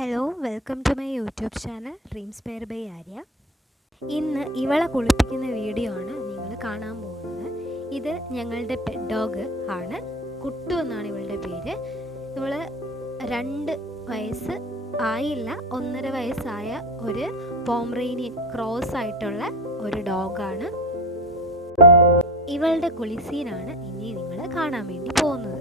Hello welcome to my YouTube channel dreams pair by Arya. ഇന്ന് ഇവളെ കുളിപ്പിക്കുന്ന video ആണ് നിങ്ങൾ കാണാൻ പോകുന്നത്. ഇത് ഞങ്ങളുടെ പെറ്റ് ഡോഗ് ആണ്. കുട്ടു എന്നാണ് ഇവളുടെ പേര്. ഇവള് 2 വയസ്സ് ആയില്ല, 1.5 വയസ്സായ ഒരു പോമറേനിയൻ ക്രോസ് ആയിട്ടുള്ള ഒരു ഡോഗാണ്. ഇവളുടെ കുളിസീനാണ് ഇനി നിങ്ങൾ കാണാൻ വേണ്ടി പോകുന്നത്.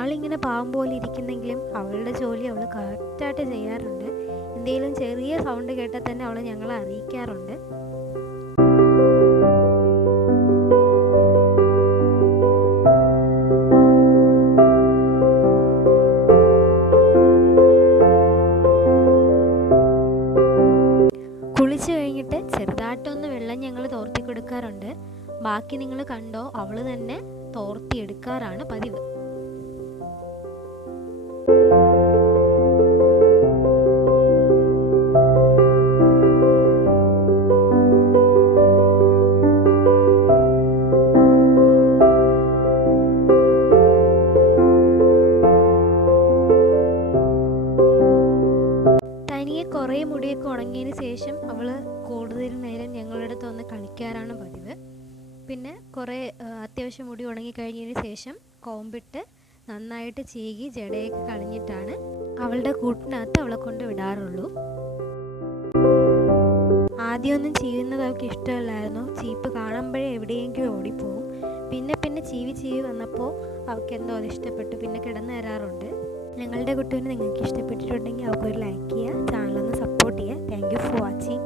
ആളിങ്ങനെ പാവം പോലെ ഇരിക്കുന്നെങ്കിലും അവളുടെ ജോലി അവൾ കറക്റ്റായിട്ട് ചെയ്യാറുണ്ട്. എന്തെങ്കിലും ചെറിയ സൗണ്ട് കേട്ടാൽ തന്നെ അവൾ ഞങ്ങളെ അറിയിക്കാറുണ്ട്. കുളിച്ചു കഴിഞ്ഞിട്ട് ചെറുതായിട്ടൊന്ന് വെള്ളം ഞങ്ങൾ തോർത്തി കൊടുക്കാറുണ്ട്. ബാക്കി നിങ്ങൾ കണ്ടോ, അവൾ തന്നെ തോർത്തി എടുക്കാറാണ് പതിവ്. തനിയെ കുറേ മുടിയൊക്കെ ഉണങ്ങിയതിന് ശേഷം അവൾ കൂടുതൽ നേരം ഞങ്ങളുടെ അടുത്ത് വന്ന് കളിക്കാറാണ് പതിവ്. പിന്നെ കുറേ അത്യാവശ്യം മുടി ഉണങ്ങിക്കഴിഞ്ഞതിന് ശേഷം കോമ്പിട്ട് നന്നായിട്ട് ചീകി ജടയൊക്കെ കളഞ്ഞിട്ടാണ് അവളുടെ കൂട്ടിനകത്ത് അവളെ കൊണ്ട് വിടാറുള്ളൂ. ആദ്യമൊന്നും ചീവുന്നത് അവൾക്ക് ഇഷ്ടമല്ലായിരുന്നു. ചീപ്പ് കാണുമ്പോഴേ എവിടെയെങ്കിലും ഓടിപ്പോവും. പിന്നെ ചീവി വന്നപ്പോൾ അവൾക്ക് എന്തോ അത് ഇഷ്ടപ്പെട്ടു, പിന്നെ കിടന്നു തരാറുണ്ട്. ഞങ്ങളുടെ കുട്ടീനെ നിങ്ങൾക്ക് ഇഷ്ടപ്പെട്ടിട്ടുണ്ടെങ്കിൽ അവൾക്കൊരു ലൈക്ക് ചെയ്യുക, ചാനലൊന്ന് സപ്പോർട്ട് ചെയ്യുക. Thank you for watching.